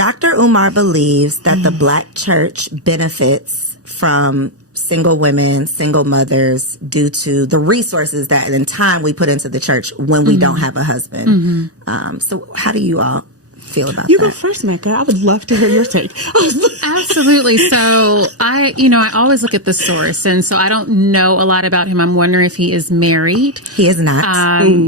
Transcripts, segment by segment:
Dr. Umar believes that the Black church benefits from single women, single mothers, due to the resources that and time we put into the church when we don't have a husband. So how do you all feel about that? You go first, Mecca. I would love to hear your take. Absolutely. So I always look at the source, and so I don't know a lot about him. I'm wondering if he is married. He is not.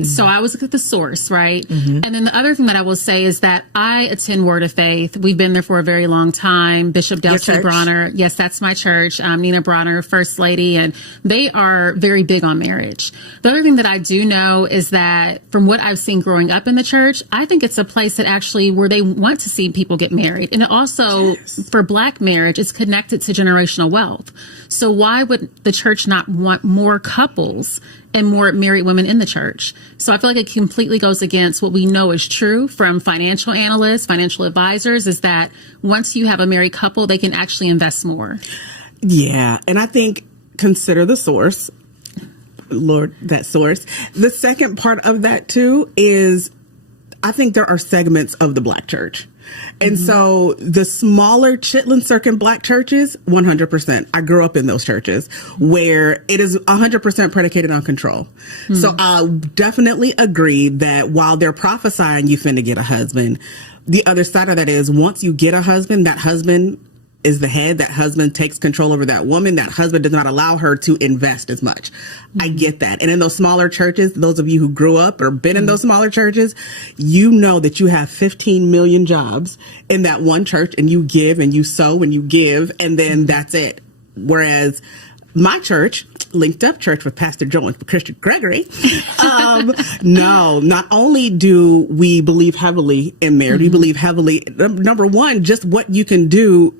So I always look at the source, right? And then the other thing that I will say is that I attend Word of Faith. We've been there for a very long time. Bishop Delcy Bronner. Yes, that's my church. Nina Bronner, First Lady, and they are very big on marriage. The other thing that I do know is that from what I've seen growing up in the church, I think it's a place that actually where they want to see people get married. And it also, for Black marriage, is connected to generational wealth. So why would the church not want more couples and more married women in the church? So I feel like it completely goes against what we know is true from financial analysts, financial advisors, is that once you have a married couple, they can actually invest more. Yeah. And I think consider the source. Lord, that source. The second part of that, too, is I think there are segments of the Black church. And so the smaller Chitlin Circuit Black churches, 100%. I grew up in those churches where it is 100% predicated on control. So I definitely agree that while they're prophesying you finna get a husband, the other side of that is once you get a husband, that husband is the head. That husband takes control over that woman. That husband does not allow her to invest as much. I get that. And in those smaller churches, those of you who grew up or been in those smaller churches, you know that you have 15 million jobs in that one church, and you give and you sow and you give, and then that's it. Whereas my church, Linked Up Church with Pastor Joe and Christian Gregory, no, not only do we believe heavily in marriage, we believe heavily, number one, just what you can do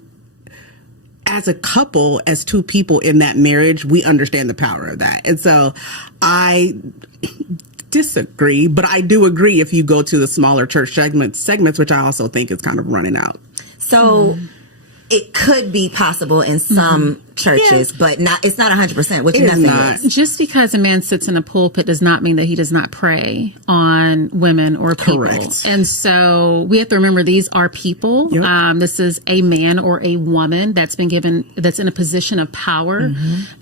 as a couple, as two people in that marriage, we understand the power of that. And so I disagree, but I do agree if you go to the smaller church segments, which I also think is kind of running out. So it could be possible in some churches, but it's not 100%, which nothing is. Just because a man sits in a pulpit does not mean that he does not pray on women or people. Correct. And so we have to remember these are people. Yep. This is a man or a woman that's been given, that's in a position of power.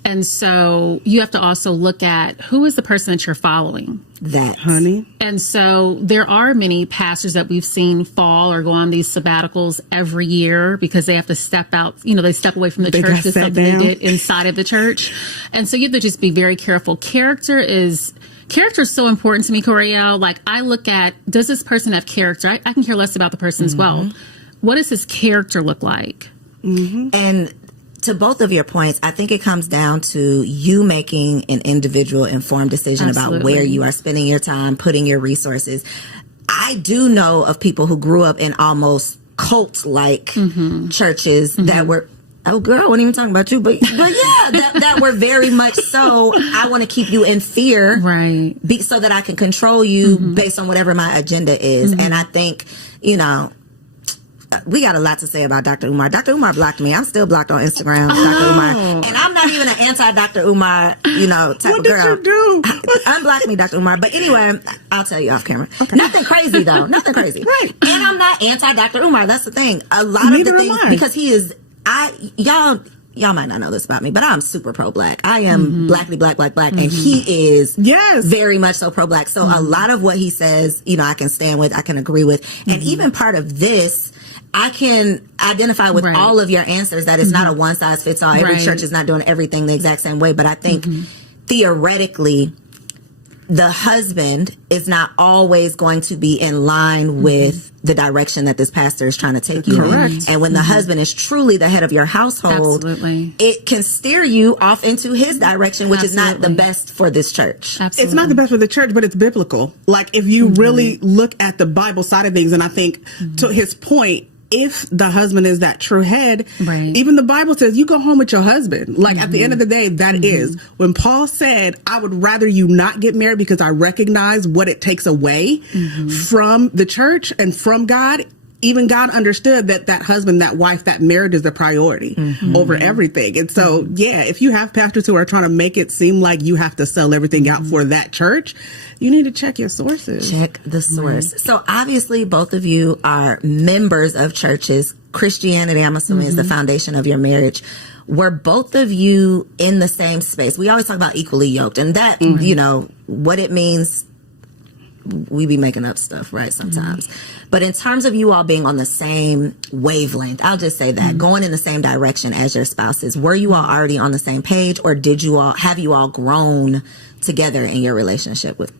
And so you have to also look at who is the person that you're following. Honey. And so there are many pastors that we've seen fall or go on these sabbaticals every year because they have to step out, they step away from the church to something they did inside of the church. And so you have to just be very careful. Character is so important to me, Coriel. Like I look at, does this person have character? I can care less about the person's wealth. What does his character look like? And to both of your points, I think it comes down to you making an individual informed decision about where you are spending your time, putting your resources. I do know of people who grew up in almost cult-like churches that were, oh girl, I wasn't even talking about you, but yeah, that were very much so, I want to keep you in fear, right? So that I can control you based on whatever my agenda is. And I think, we got a lot to say about Dr. Umar. Dr. Umar blocked me. I'm still blocked on Instagram, Dr. Umar. And I'm not even an anti-Dr. Umar, type of girl. What did you do? Unblock me, Dr. Umar. But anyway, I'll tell you off camera. Okay. Nothing crazy, though. Nothing crazy. Right. And I'm not anti-Dr. Umar. That's the thing. A lot of the things, because he is, y'all might not know this about me, but I'm super pro-Black. I am blackly black, and he is very much so pro-Black. So a lot of what he says, I can stand with, I can agree with. And even part of this, I can identify with all of your answers that it's not a one size fits all. Every church is not doing everything the exact same way. But I think theoretically, the husband is not always going to be in line with the direction that this pastor is trying to take you in. And when the husband is truly the head of your household, it can steer you off into his direction, which is not the best for this church. It's not the best for the church, but it's biblical. Like if you really look at the Bible side of things, and I think to his point, if the husband is that true head, even the Bible says you go home with your husband. Like at the end of the day, that is when Paul said, I would rather you not get married because I recognize what it takes away from the church and from God. even God understood that husband, that wife, that marriage is the priority over everything. And so, if you have pastors who are trying to make it seem like you have to sell everything out for that church, you need to check your sources. Check the source. So obviously both of you are members of churches. Christianity, I'm assuming, is the foundation of your marriage. Were both of you in the same space? We always talk about equally yoked, and that, you know, what it means, we be making up stuff, right, sometimes. But in terms of you all being on the same wavelength, I'll just say that, going in the same direction as your spouses, were you all already on the same page, or have you all grown together in your relationship with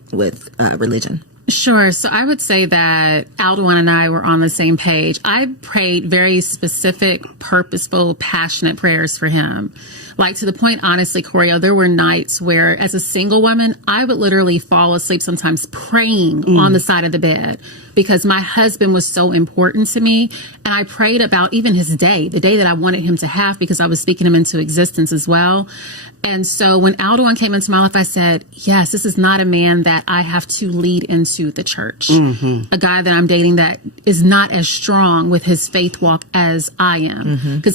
religion? Sure. So I would say that Alduin and I were on the same page. I prayed very specific, purposeful, passionate prayers for him. Like, to the point, honestly, Corey, there were nights where, as a single woman, I would literally fall asleep sometimes praying on the side of the bed because my husband was so important to me. And I prayed about even his day, the day that I wanted him to have, because I was speaking him into existence as well. And so when Alduin came into my life, I said, yes, this is not a man that I have to lead into the church. A guy that I'm dating that is not as strong with his faith walk as I am. Because